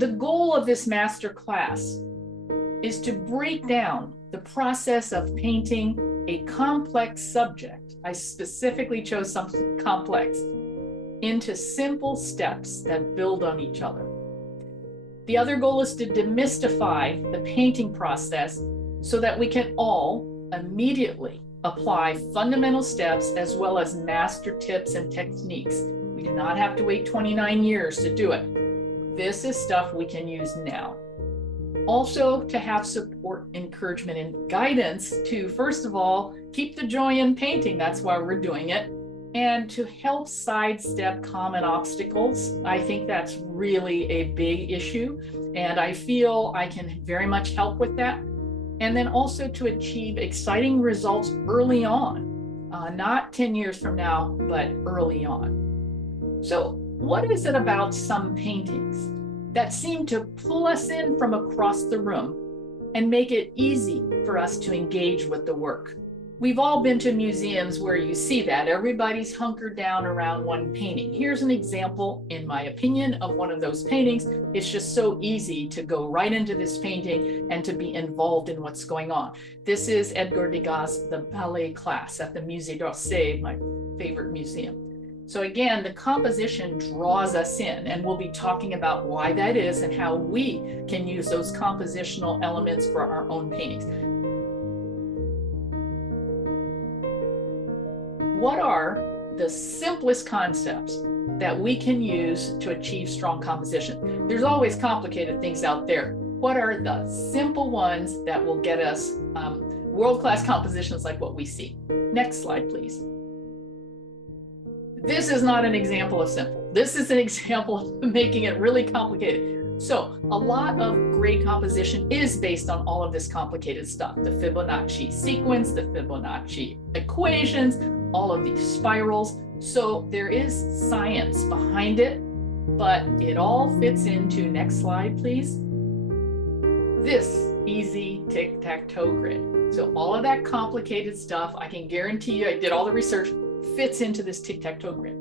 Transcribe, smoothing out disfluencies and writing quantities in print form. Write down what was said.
the goal of this master class is to break down the process of painting a complex subject. I specifically chose something complex into simple steps that build on each other. The other goal is to demystify the painting process so that we can all immediately apply fundamental steps as well as master tips and techniques. We do not have to wait 29 years to do it. This is stuff we can use now. Also, to have support, encouragement, and guidance to, first of all, keep the joy in painting. That's why we're doing it. And to help sidestep common obstacles. I think that's really a big issue. And I feel I can very much help with that. And then also to achieve exciting results early on, not 10 years from now, but early on. So what is it about some paintings that seem to pull us in from across the room and make it easy for us to engage with the work? We've all been to museums where you see that everybody's hunkered down around one painting. Here's an example, in my opinion, of one of those paintings. It's just so easy to go right into this painting and to be involved in what's going on. This is Edgar Degas' The Ballet Class at the Musée d'Orsay, my favorite museum. So again, the composition draws us in, and we'll be talking about why that is and how we can use those compositional elements for our own paintings. What are the simplest concepts that we can use to achieve strong composition? There's always complicated things out there. What are the simple ones that will get us world-class compositions like what we see? Next slide, please. This is not an example of simple. This is an example of making it really complicated. So a lot of great composition is based on all of this complicated stuff. The Fibonacci sequence, the Fibonacci equations, all of these spirals. So there is science behind it, but it all fits into, next slide, please, this easy tic-tac-toe grid. So all of that complicated stuff, I can guarantee you, I did all the research, fits into this tic-tac-toe grid.